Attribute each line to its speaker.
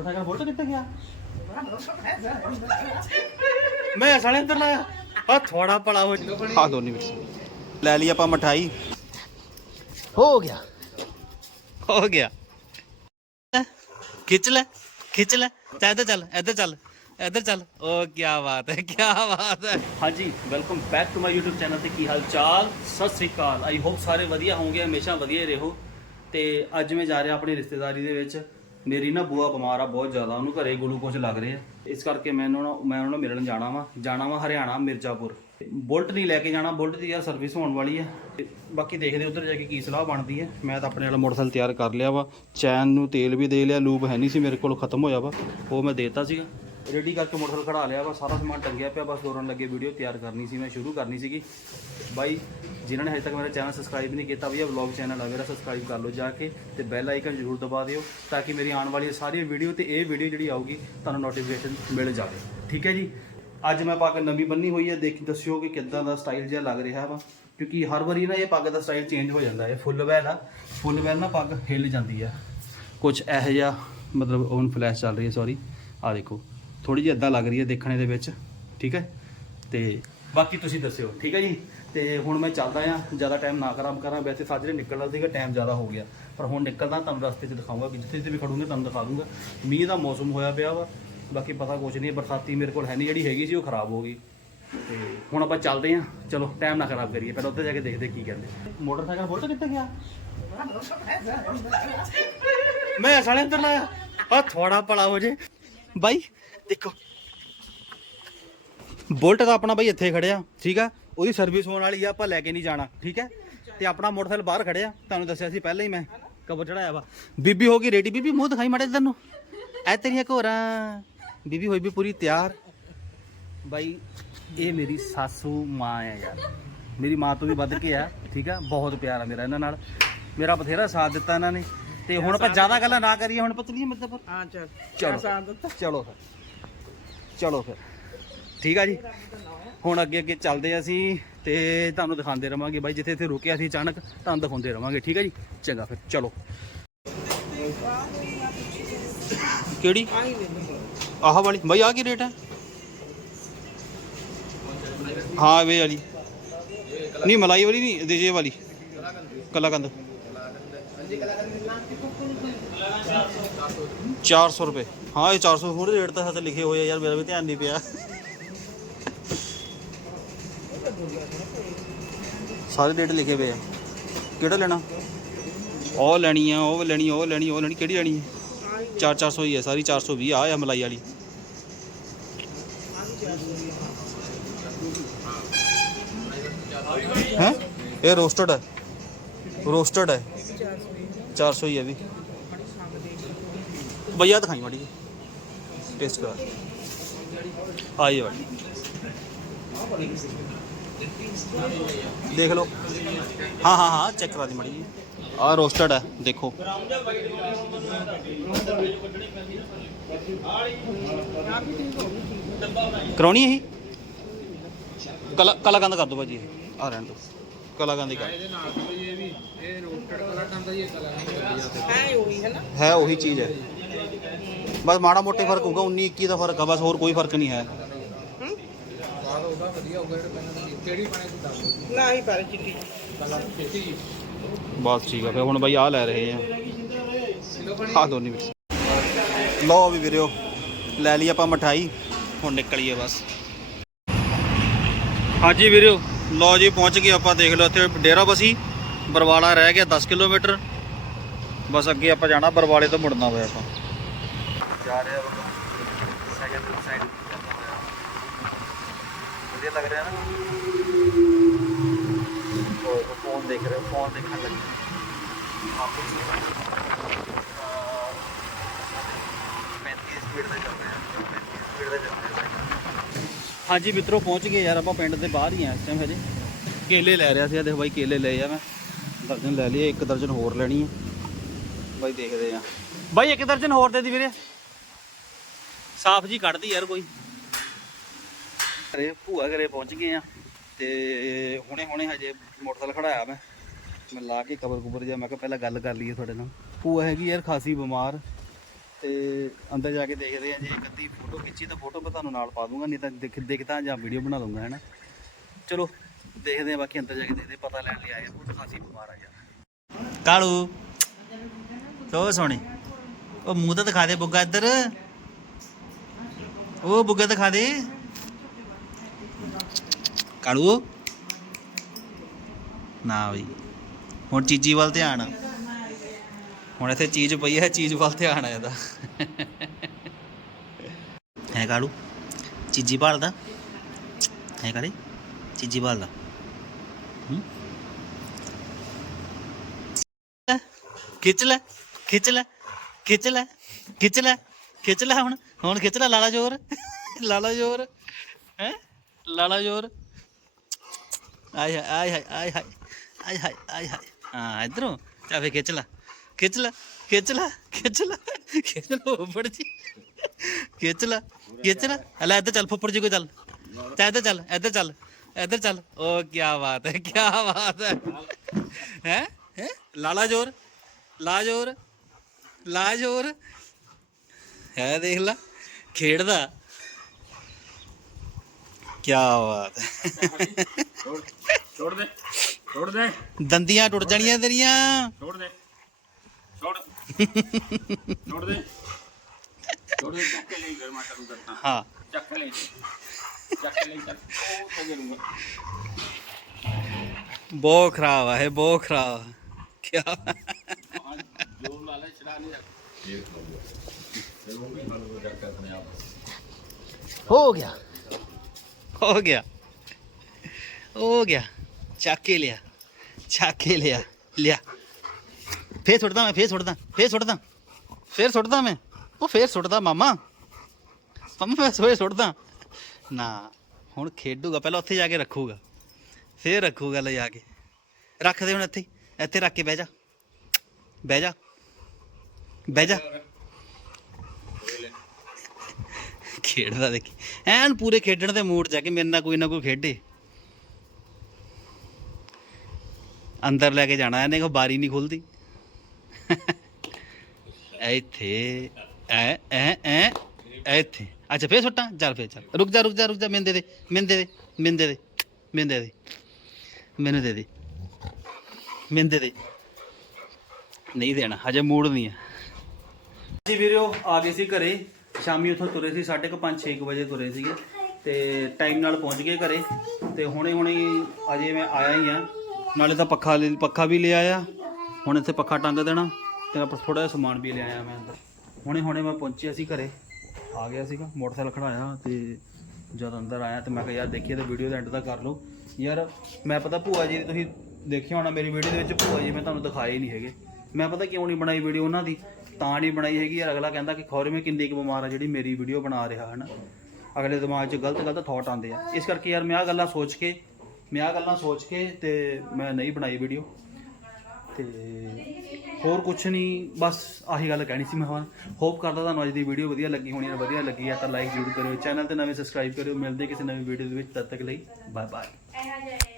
Speaker 1: Motorcycle bolt ਕਿੱਥੇ ਗਿਆ? ਮੈਂ ਸਾਲੇ ਅੰਦਰ ਲਾਇਆ। ਆ ਥੋੜਾ ਪੜਾ ਹੋ ਆ ਦੋਨੀ ਵਿੱਚ ਲੈ ਲਈ ਆਪਾਂ ਮਠਾਈ। ਹੋ ਗਿਆ। ਹੋ ਗਿਆ। ਖਿੱਚ ਲੈ ਖਿੱਚ ਲੈ। ਚੱਲ ਇੱਧਰ ਚੱਲ ਇੱਧਰ ਚੱਲ ਇੱਧਰ ਚੱਲ। ਓ ਕੀ ਬਾਤ ਹੈ ਕੀ ਬਾਤ ਹੈ। ਹਾਂਜੀ welcome back to my YouTube channel ਤੇ ਕੀ ਹਾਲ ਚਾਲ? ਸਤਿ ਸ੍ਰੀ ਅਕਾਲ। ਆਈ ਹੋਪ ਸਾਰੇ ਵਧੀਆ ਹੋਵੋਗੇ ਹਮੇਸ਼ਾ ਵਧੀਆ ਰਹੋ। ਤੇ ਅੱਜ ਮੈਂ ਜਾ ਰਿਹਾ ਆਪਣੀ ਰਿਸ਼ਤੇਦਾਰੀ ਦੇ ਵਿੱਚ। ਮੇਰੀ ਨਾ ਬੂਆ ਬਿਮਾਰ ਆ ਬਹੁਤ ਜ਼ਿਆਦਾ, ਉਹਨੂੰ ਘਰੇ ਗਲੂਕੋਜ਼ ਲੱਗ ਰਹੇ ਆ। ਇਸ ਕਰਕੇ ਮੈਂ ਉਹਨਾਂ ਨੂੰ ਮੈਂ ਉਹਨਾਂ ਨੂੰ ਮਿਲਣ ਜਾਣਾ ਵਾ। ਜਾਣਾ ਵਾ ਹਰਿਆਣਾ, ਮਿਰਜ਼ਾਪੁਰ। ਬੁਲਟ ਨਹੀਂ ਲੈ ਕੇ ਜਾਣਾ, ਬੁਲਟ ਦੀ ਯਾਰ ਸਰਵਿਸ ਹੋਣ ਵਾਲੀ ਹੈ ਤੇ ਬਾਕੀ ਦੇਖਦੇ ਉੱਧਰ ਜਾ ਕੇ ਕੀ ਸਲਾਹ ਬਣਦੀ ਹੈ ਮੈਂ ਤਾਂ ਆਪਣੇ ਵਾਲਾ ਮੋਟਰਸਾਈਕਲ ਤਿਆਰ ਕਰ ਲਿਆ ਵਾ। ਚੈਨ ਨੂੰ ਤੇਲ ਵੀ ਦੇ ਲਿਆ, ਲੂਪ ਹੈ ਨਹੀਂ ਸੀ ਮੇਰੇ ਕੋਲ, ਖਤਮ ਹੋਇਆ ਵਾ। ਉਹ ਮੈਂ ਦੇਤਾ ਸੀਗਾ। ਰੈਡੀ ਕਰਕੇ ਮੋਟਰਸਾਈਕਲ ਖੜਾ ਲਿਆ ਵਾ, ਸਾਰਾ ਸਮਾਨ ਟੰਗਿਆ ਪਿਆ, ਬਸ ਦੋਰਨ ਲੱਗੇ ਵੀਡੀਓ ਤਿਆਰ ਕਰਨੀ ਸੀ, ਮੈਂ ਸ਼ੁਰੂ ਕਰਨੀ ਸੀਗੀ। ਬਾਈ, ਜਿਨ੍ਹਾਂ ਨੇ ਹਜੇ ਤੱਕ ਮੇਰਾ ਚੈਨਲ ਸਬਸਕ੍ਰਾਈਬ ਨਹੀਂ ਕੀਤਾ ਵੀ ਇਹ ਵਲੌਗ ਚੈਨਲ ਆ, ਮੇਰਾ ਸਬਸਕ੍ਰਾਈਬ ਕਰ ਲਓ ਜਾ ਕੇ ਤੇ ਬੈਲ ਆਈਕਨ ਜ਼ਰੂਰ ਦਬਾ ਦਿਓ ਤਾਂ ਕਿ ਮੇਰੀ ਆਉਣ ਵਾਲੀ ਸਾਰੀ ਵੀਡੀਓ ਤੇ ਇਹ ਵੀਡੀਓ ਜਿਹੜੀ ਆਊਗੀ, ਤੁਹਾਨੂੰ ਨੋਟੀਫਿਕੇਸ਼ਨ ਮਿਲ ਜਾਵੇ। ਠੀਕ ਹੈ ਜੀ? ਅੱਜ ਮੈਂ ਪੱਗ ਨਵੀਂ ਬੰਨੀ ਹੋਈ ਹੈ, ਦੇਖ ਦੱਸਿਓ ਕਿ ਕਿੱਦਾਂ ਦਾ ਸਟਾਈਲ ਜਿਹਾ ਲੱਗ ਰਿਹਾ ਵਾ, ਕਿਉਂਕਿ ਹਰ ਵਾਰੀ ਨਾ ਇਹ ਪੱਗ ਦਾ ਸਟਾਈਲ ਚੇਂਜ ਹੋ ਜਾਂਦਾ ਹੈ। ਫੁੱਲ ਵੈਲ ਆ ਫੁੱਲ ਵੈਲ ਨਾ ਪੱਗ ਹਿੱਲ ਜਾਂਦੀ ਆ। ਕੁਝ ਇਹੋ ਜਿਹਾ ਮਤਲਬ ਔਨ ਫਲੈਸ਼ ਚੱਲ ਰਹੀ ਹੈ ਸੌਰੀ ਆ ਦੇਖੋ ਥੋੜੀ ਜਿਹੀ ਅੱਧਾ ਲੱਗ ਰਹੀ ਹੈ ਦੇਖਣੇ ਦੇ ਵਿੱਚ, ਠੀਕ ਹੈ? ਤੇ ਬਾਕੀ ਤੁਸੀਂ ਦੱਸਿਓ, ਠੀਕ ਹੈ ਜੀ? ਤੇ ਹੁਣ ਮੈਂ ਚੱਲਦਾ ਆ ਜ਼ਿਆਦਾ ਟਾਈਮ ਨਾ ਖਰਾਬ ਕਰਾਂ, ਵੈਸੇ ਸਾਜਰੇ ਨਿਕਲਦਾ ਸੀਗਾ ਟਾਈਮ ਜ਼ਿਆਦਾ ਹੋ ਗਿਆ। ਪਰ ਹੁਣ ਨਿਕਲਦਾ, ਤੁਹਾਨੂੰ ਰਸਤੇ 'ਚ ਦਿਖਾਊਂਗਾ ਜਿੱਥੇ ਜਿੱਥੇ ਵੀ ਖੜੂੰਗਾ, ਤੁਹਾਨੂੰ ਦਿਖਾ ਦੂੰਗਾ। ਮੀਂਹ ਦਾ ਮੌਸਮ ਹੋਇਆ ਪਿਆ ਵਾ, ਬਾਕੀ ਪਤਾ ਕੁਝ ਨਹੀਂ, ਬਰਸਾਤੀ ਮੇਰੇ ਕੋਲ ਹੈ ਨਹੀਂ, ਜਿਹੜੀ ਹੈਗੀ ਸੀ, ਉਹ ਖਰਾਬ ਹੋ ਗਈ। ਤੇ ਹੁਣ ਆਪਾਂ ਚੱਲਦੇ ਹਾਂ। ਚਲੋ ਟਾਈਮ ਨਾ ਖਰਾਬ ਕਰੀਏ, ਪਹਿਲਾਂ ਉੱਥੇ ਜਾ ਕੇ ਦੇਖਦੇ ਕੀ ਕਹਿੰਦੇ। ਮੋਟਰਸਾਈਕਲ ਬੋਲਟ ਕਿੱਥੇ ਗਿਆ? ਮੈਂ ਸਾਲੇ ਅੰਦਰ ਲਾਇਆ। ਆ ਥੋੜਾ ਪੜਾ ਹੋ ਜੇ। ਬਾਈ, ਦੇਖੋ। ਬੁਲਟ ਦਾ ਆਪਣਾ ਬਾਈ ਇੱਥੇ ਖੜਿਆ, ਠੀਕ ਆ? ਉਹਦੀ ਸਰਵਿਸ ਹੋਣ ਵਾਲੀ ਆ, ਆਪਾਂ ਲੈ ਕੇ ਨਹੀਂ ਜਾਣਾ, ਠੀਕ ਹੈ ਤੇ ਆਪਣਾ ਮੋਟਰਸਾਈਕਲ ਬਾਹਰ ਖੜਿਆ, ਤੁਹਾਨੂੰ ਦੱਸਿਆ ਸੀ ਪਹਿਲਾਂ ਹੀ ਮੈਂ, ਕਬਰ ਚੜਾਇਆ ਵਾ। ਬੀਬੀ ਹੋ ਗਈ ਰੈਡੀ ਬੀਬੀ ਮੂੰਹ ਦਿਖਾਈ ਮਾੜੇ ਤੈਨੂੰ। ਐ ਤੇਰੀਆਂ ਘੋਰਾਂ, ਬੀਬੀ ਹੋਈ ਵੀ ਪੂਰੀ ਤਿਆਰ। ਬਾਈ, ਇਹ ਮੇਰੀ ਸਾਸੂ ਮਾਂ ਹੈ ਯਾਰ। ਮੇਰੀ ਮਾਂ ਤੋਂ ਵੀ ਵੱਧ ਕੇ ਆ, ਠੀਕ ਆ? ਬਹੁਤ ਪਿਆਰ ਆ ਮੇਰਾ ਇਹਨਾਂ ਨਾਲ। ਮੇਰਾ ਬਥੇਰਾ ਸਾਥ ਦਿੱਤਾ ਇਹਨਾਂ ਨੇ। ਤੇ ਹੁਣ ਆਪਾਂ ਜ਼ਿਆਦਾ ਗੱਲਾਂ ਨਾ ਕਰੀਏ ਹੁਣ ਪਤਲੀ ਮਤਲਬ
Speaker 2: ਹਾਂ ਚੱਲ।
Speaker 1: ਚਲੋ ਚਲੋ ਫਿਰ। ਚਲੋ ਫਿਰ। ਠੀਕ ਆ ਜੀ? ਹੁਣ ਅੱਗੇ ਅੱਗੇ ਚੱਲਦੇ ਆ ਅਸੀਂ ਤੇ ਤੁਹਾਨੂੰ ਦਿਖਾਉਂਦੇ ਰਵਾਂਗੇ ਬਾਈ ਜਿੱਥੇ ਇੱਥੇ ਰੁਕਿਆ ਸੀ ਅਚਾਨਕ ਤੁਹਾਨੂੰ ਦਿਖਾਉਂਦੇ ਰਵਾਂਗੇ। ਠੀਕ ਆ ਜੀ? ਚੰਗਾ ਫਿਰ ਚਲੋ। ਕਿਹੜੀ?
Speaker 2: ਆਹੀ ਲੈ ਲਓ
Speaker 1: ਆਹ ਵਾਲੀ। ਬਾਈ ਆਹ ਕੀ ਰੇਟ ਹੈ ਹਾਂ ਵੇ ਵਾਲੀ। ਨਹੀਂ ਮਲਾਈ ਵਾਲੀ ਨਹੀਂ ਦੇਜੇ ਵਾਲੀ। ਕਲਾਕੰਦ। 400 ਰੁਪਏ ਹਾਂ ਇਹ 400 ਹੋਰ ਰੇਟ ਤਾਂ ਹੱਥ ਲਿਖੇ ਹੋਏ ਆ ਯਾਰ ਮੇਰਾ ਵੀ ਧਿਆਨ ਨਹੀਂ ਪਿਆ ਸਾਰੇ ਰੇਟ ਲਿਖੇ ਪਏ ਆ ਕਿਹੜਾ ਲੈਣਾ ਉਹ ਲੈਣੀ ਆ ਉਹ ਲੈਣੀ ਉਹ ਲੈਣੀ ਉਹ ਲੈਣੀ ਕਿਹੜੀ ਲੈਣੀ ਹੈ 4 400 ਹੀ ਹੈ ਸਾਰੀ 420 ਆ ਆ ਮਲਾਈ ਵਾਲੀ ਹੈ ਇਹ ਰੋਸਟਡ ਹੈ ਰੋਸਟਡ ਹੈ 400 ਹੀ ਹੈ ਵੀ ਭਈਆ ਦਿਖਾਈ ਮਾੜੀ ਟੇਸਟ ਕਰਾ। ਆਈਏ ਬਾਈ। ਦੇਖ ਲਓ। ਹਾਂ ਹਾਂ ਹਾਂ ਚੈੱਕ ਕਰਾ ਦੀ ਮਾੜੀ ਜੀ ਆ ਰੋਸਟਡ ਹੈ ਦੇਖੋ। ਕਰਾਉਣੀ ਇਹੀ? ਕਲਾ ਕਲਾਕੰਦ ਕਰ ਦੋ ਭਾਜੀ ਆ ਰਹਿਣ ਦੋ। ਕਲਾਕੰਦ ਹੀ ਕਰ।
Speaker 2: ਇਹਦੇ ਨਾਲ ਤੋਂ ਇਹ ਵੀ ਇਹ ਰੋਸਟਡ ਹੀ ਹੈ ਉਹੀ ਹੈ ਨਾ।
Speaker 1: ਹੈ ਉਹੀ ਚੀਜ਼ ਹੈ। ਬਸ ਮਾੜਾ ਮੋਟੇ ਫ਼ਰਕ ਹੋਊਗਾ 19 21 ਦਾ ਫ਼ਰਕ ਆ ਬਸ ਹੋਰ ਕੋਈ ਫ਼ਰਕ ਨਹੀਂ ਹੈ।
Speaker 3: ਨਾ ਪਰ ਚਿੱਟੀ।
Speaker 1: ਬਸ ਠੀਕ ਆ ਫਿਰ ਹੁਣ ਬਾਈ ਆ ਲੈ ਰਹੇ ਆ। ਆ ਦੋਨੀ ਵਿੱਚ ਲਓ ਵੀ ਵੀਰਿਓ ਲੈ ਲਈ ਆਪਾਂ ਮਠਾਈ ਹੁਣ ਨਿਕਲੀਏ ਬਸ। ਹਾਂਜੀ ਵੀਰਿਓ ਲਓ ਜੀ ਪਹੁੰਚ ਗਏ ਆਪਾਂ ਦੇਖ ਲਓ ਇੱਥੇ ਡੇਰਾ ਬਸੀ ਬਰਵਾਲਾ ਰਹਿ ਗਿਆ 10 ਕਿਲੋਮੀਟਰ। ਬਸ ਅੱਗੇ ਆਪਾਂ ਜਾਣਾ ਬਰਵਾਲੇ ਤੋਂ ਮੁੜਨਾ ਹੋਇਆ ਆਪਾਂ। ਜਾ ਰਿਹਾ ਸੈਕਿੰਡ ਸਾਈਡ ਵਧੀਆ ਲੱਗ ਰਿਹਾ ਨਾ? ਉਹ ਫੋਨ ਦੇਖ ਰਹੇ ਫੋਨ ਦੇਖਣ ਲੱਗੇ। ਆਪੇ ਸਪੀਡ ਤੇ ਚੱਲ ਰਿਹਾ। ਸਪੀਡ ਤੇ ਚੱਲ ਰਿਹਾ ਹਾਂਜੀ ਮਿੱਤਰੋ, ਪਹੁੰਚ ਗਏ ਯਾਰ ਆਪਾਂ ਪਿੰਡ ਦੇ ਬਾਹਰ ਹੀ ਆ ਇਸ ਟਾਈਮ ਹਜੇ। ਕੇਲੇ ਲੈ ਰਿਹਾ ਸੀ ਆ ਦੇਖ ਬਾਈ ਕੇਲੇ ਲਏ ਆ ਮੈਂ। ਦਰਜਨ ਲੈ ਲਏ, ਇੱਕ ਦਰਜਨ ਹੋਰ ਲੈਣੀ ਹੈ ਬਾਈ ਦੇਖਦੇ ਆ। ਬਾਈ ਇੱਕ ਦਰਜਨ ਹੋਰ ਦੇ ਦੀ ਵੀਰੇ। ਸਾਫ਼ ਜੀ ਕੱਢਦੀ ਯਾਰ ਕੋਈ। ਅਰੇ ਭੂਆ ਘਰੇ ਪਹੁੰਚ ਗਏ ਆ ਤੇ ਹੁਣੇ ਹੁਣੇ ਹਜੇ ਮੋਟਰਸਾਈਕਲ ਖੜਾਇਆ ਮੈਂ। ਮੈਂ ਲਾ ਕੇ ਕਬਰ ਕੁਬਰ ਜਾ ਮੈਂ ਕਿਹਾ ਪਹਿਲਾਂ ਗੱਲ ਕਰ ਲਈਏ ਤੁਹਾਡੇ ਨਾਲ। ਭੂਆ ਹੈਗੀ ਯਾਰ ਖਾਸੀ ਬਿਮਾਰ ਤੇ ਅੰਦਰ ਜਾ ਕੇ ਦੇਖਦੇ ਆ ਜੇ ਇੱਕ ਅੱਧੀ ਫੋਟੋ ਖਿੱਚੀ ਤਾਂ ਫੋਟੋ ਮੈਂ ਤੁਹਾਨੂੰ ਨਾਲ ਪਾ ਦੂੰਗਾ ਨਹੀਂ ਤਾਂ ਦਿਖ ਦਿਖਦਾ ਜਾਂ ਵੀਡੀਓ ਬਣਾ ਲੂੰਗਾ ਹੈਨਾ। ਚਲੋ ਦੇਖਦੇ ਆ ਬਾਕੀ ਅੰਦਰ ਜਾ ਕੇ ਦੇਖਦੇ ਪਤਾ ਲੈਣ ਲਈ ਆਏ ਆ। ਉਹ ਤਾਂ ਖਾਸੀ ਬਿਮਾਰ ਆ ਯਾਰ। ਕਾਲੂ ਸੋ ਸੋਹਣੀ। ਉਹ ਮੂੰਹ ਤਾਂ ਦਿਖਾ ਦੇ ਬੁੱਗਾ ਇੱਧਰ। ਉਹ ਬੁੱਗਾ ਦਿਖਾ ਦੇ। ਕਾਲੂ ਨਾ ਬਈ। ਹੁਣ ਚੀਜੀ ਵੱਲ ਧਿਆਨ ਹੁਣ ਇੱਥੇ ਚੀਜ਼ ਪਈ ਹੈ ਚੀਜ਼ ਵੱਲ ਧਿਆਨ ਹੈ ਇਹਦਾ। ਹੈ ਕਾਲੂ। ਚੀਜੀ ਭਾਲਦਾ ਹੈ ਕਾਲੇ। ਚੀਜੀ ਭਾਲਦਾ ਹੂੰ। ਖਿੱਚ ਲੈ। ਖਿੱਚ ਲੈ। ਖਿੱਚ ਲੈ। ਖਿੱਚ ਲੈ। ਖਿੱਚ ਲੈ ਹੁਣ। ਹੁਣ ਖਿੱਚ ਲੈ ਲਾਲਾ ਜੋਰ ਲਾਲਾ ਜੋਰ ਹੈ ਲਾਲਾ ਜੋਰ ਆਏ ਹਾਏ ਆਏ ਹਾਏ ਆਏ ਹਾਏ ਆਏ ਹਾਏ ਆਏ ਹਾਏ ਹਾਂ ਇਧਰੋਂ ਚਾ ਫੇ ਖਿੱਚ ਲੈ ਖਿੱਚ ਲੈ ਖਿੱਚ ਲੈ ਖਿੱਚ ਲੈ ਖਿੱਚ ਲੈ ਉੱਪਰ ਜੀ ਖਿੱਚ ਲੈ ਖਿੱਚ ਲੈ ਹਲਾ ਇੱਧਰ ਚੱਲ ਫੁੱਫੜ ਜੀ ਕੋ ਚੱਲ ਚਾ ਇੱਧਰ ਚੱਲ ਇੱਧਰ ਚੱਲ ਇੱਧਰ ਚੱਲ ਓ ਕੀ ਬਾਤ ਹੈ ਕੀ ਬਾਤ ਹੈ ਹੈ ਹੈ ਲਾਲਾ ਜੋਰ ਲਾ ਜੋਰ ਲਾ ਜੋਰ ਹੈ ਦੇਖ ਲਾ ਖੇਡਦਾ? ਕੀ ਬਾਤ।
Speaker 3: ਛੋੜ ਦੇ ਛੋੜ ਦੇ।
Speaker 1: ਦੰਦੀਆਂ ਟੁੱਟ ਜਾਣੀਆਂ ਤੇਰੀਆਂ।
Speaker 3: ਛੋੜ ਦੇ ਛੋੜ। ਛੋੜ ਦੇ। ਛੋੜ ਦੇ ਚੱਕ ਲੈ ਘਰ ਮਾਤਾ ਨੂੰ ਕਰਤਾ
Speaker 1: ਹਾਂ।
Speaker 3: ਚੱਕ ਲੈ ਚੱਕ ਲੈ
Speaker 1: ਬਹੁਤ ਖਰਾਬ ਆ ਬਹੁਤ ਖਰਾਬ ਕੀ ਹੋ ਗਿਆ। ਹੋ ਗਿਆ। ਹੋ ਗਿਆ। ਚੱਕ ਕੇ ਲਿਆ। ਚੱਕ ਕੇ ਲਿਆ। ਲਿਆ। ਫੇਰ ਸੁੱਟਦਾ ਮੈਂ ਫੇਰ ਸੁੱਟਦਾ ਫੇਰ ਸੁੱਟਦਾ। ਫੇਰ ਸੁੱਟਦਾ ਮੈਂ। ਉਹ ਫੇਰ ਸੁੱਟਦਾ ਮਾਮਾ। ਮਾਮਾ ਮੈਂ ਫੇਰ ਸੁੱਟਦਾ। ਨਾ ਹੁਣ ਖੇਡੂਗਾ ਪਹਿਲਾਂ ਉੱਥੇ ਜਾ ਕੇ ਰੱਖੂਗਾ। ਫੇਰ ਰੱਖੂਗਾ ਲੈ ਜਾ ਕੇ। ਰੱਖ ਦੇ ਹੁਣ ਇੱਥੇ। ਇੱਥੇ ਰੱਖ ਕੇ ਬਹਿ ਜਾ। ਬਹਿ ਜਾ। ਬਹਿ ਜਾ। ਖੇਡਦਾ ਦੇਖੀ। ਐਨ ਪੂਰੇ ਖੇਡਣ ਦੇ ਮੂਡ ਜਾ ਕੇ ਮੇਰੇ ਨਾਲ ਕੋਈ ਨਾ ਕੋਈ ਖੇਡੇ। ਅੰਦਰ ਲੈ ਕੇ ਜਾਣਾ ਇਹਨੇ ਕੋ ਬਾਰੀ ਨਹੀਂ ਖੁੱਲਦੀ। ਇੱਥੇ, ਐ ਐ ਐ, ਇੱਥੇ। ਅੱਛਾ, ਫੇਰ ਸੁੱਟਾਂ? ਚੱਲ ਫੇਰ, ਚੱਲ। ਰੁਕ ਜਾ ਰੁਕ ਜਾ ਰੁਕ ਜਾ, ਮੈਨੂੰ ਦੇ ਦੇ, ਮੈਨੂੰ ਦੇ ਦੇ, ਮੈਨੂੰ ਦੇ ਦੇ, ਮੈਨੂੰ ਦੇ ਦੇ, ਮੈਨੂੰ ਦੇ ਦੇ, ਮੈਨੂੰ ਦੇ ਦੇ। ਨਹੀਂ ਦੇਣਾ, ਹਜੇ ਮੂਡ ਨਹੀਂ ਹੈ ਜੀ ਵੀਰੋ, ਆ ਗਏ ਸੀ ਘਰੇ। ਸ਼ਾਮੀ ਉੱਥੋਂ ਤੁਰੇ ਸੀ 5:30 6 ਵਜੇ ਤੁਰੇ ਸੀਗੇ। ਤੇ ਟਾਈਮ ਨਾਲ ਪਹੁੰਚ ਗਏ ਘਰੇ। ਤੇ ਹੁਣੇ ਹੁਣੇ ਅਜੇ ਮੈਂ ਆਇਆ ਹੀ ਆ। ਨਾਲੇ ਤਾਂ ਪੱਖਾ ਲੈ- ਪੱਖਾ ਵੀ ਲੈ ਆਇਆ। ਹੁਣ ਇੱਥੇ ਪੱਖਾ ਟੰਗ ਦੇਣਾ ਤੇ ਆਪਾਂ ਥੋੜਾ ਜਿਹਾ ਸਮਾਨ ਵੀ ਲੈ ਆਇਆ ਮੈਂ ਅੰਦਰ। ਹੁਣੇ ਹੁਣੇ ਮੈਂ ਪਹੁੰਚਿਆ ਸੀ ਘਰੇ। ਆ ਗਿਆ ਸੀਗਾ, ਮੋਟਰਸਾਈਕਲ ਖੜਾਇਆ ਤੇ ਜਦ ਅੰਦਰ ਆਇਆ ਤੇ ਮੈਂ ਕਿਹਾ, ਯਾਰ ਦੇਖੀਏ ਤਾਂ ਵੀਡੀਓ ਦਾ ਐਂਡ ਤਾਂ ਕਰ ਲਓ। ਯਾਰ, ਮੈਂ ਪਤਾ ਭੂਆ ਜੀ ਤੁਸੀਂ ਦੇਖਿਆ ਹੋਣਾ ਮੇਰੀ ਵੀਡੀਓ ਦੇ ਵਿੱਚ? ਭੂਆ ਜੀ ਮੈਂ ਤੁਹਾਨੂੰ ਦਿਖਾਏ ਨਹੀਂ ਹੈਗੇ। ਮੈਂ ਪਤਾ ਕਿਉਂ ਨਹੀਂ ਬਣਾਈ ਵੀਡੀਓ ਉਹਨਾਂ ਦੀ? ਤਾਂ ਨਹੀਂ ਬਣਾਈ ਹੈਗੀ। ਯਾਰ ਅਗਲਾ ਕਹਿੰਦਾ ਕਿ ਖੌਰੇ, ਮੈਂ ਕਿੰਨੀ ਕੁ ਬਿਮਾਰ ਆ ਜਿਹੜੀ ਮੇਰੀ ਵੀਡੀਓ ਬਣਾ ਰਿਹਾ, ਹਨ? ਅਗਲੇ ਦਿਮਾਗ 'ਚ ਗਲਤ ਗਲਤ ਥਾਟ ਆਉਂਦੇ ਆ। ਇਸ ਕਰਕੇ ਯਾਰ ਮੈਂ ਆ ਗੱਲਾਂ ਸੋਚ ਕੇ, ਮੈਂ ਆ ਗੱਲਾਂ ਸੋਚ ਕੇ ਤੇ ਮੈਂ ਨਹੀਂ ਬਣਾਈ ਵੀਡੀਓ ਤੇ ਹੋਰ ਕੁਝ ਨਹੀਂ, ਬਸ ਆਹੀ ਗੱਲ ਕਹਿਣੀ ਸੀ ਮੈਂ ਹੁਣ। ਹੋਪ ਕਰਦਾ ਤੁਹਾਨੂੰ ਅੱਜ ਦੀ ਵੀਡੀਓ ਵਧੀਆ ਲੱਗੀ ਹੋਣੀ ਹੈ ਵਧੀਆ ਲੱਗੀ ਹੈ ਤਾਂ ਲਾਈਕ ਜ਼ਰੂਰ ਕਰਿਓ। ਚੈਨਲ ਤੇ ਨਵੇਂ ਸਬਸਕ੍ਰਾਈਬ ਕਰਿਓ। ਮਿਲਦੇ ਕਿਸੇ ਨਵੀਂ ਵੀਡੀਓ ਦੇ ਵਿੱਚ, ਤਦ ਤੱਕ ਲਈ ਬਾਏ ਬਾਏ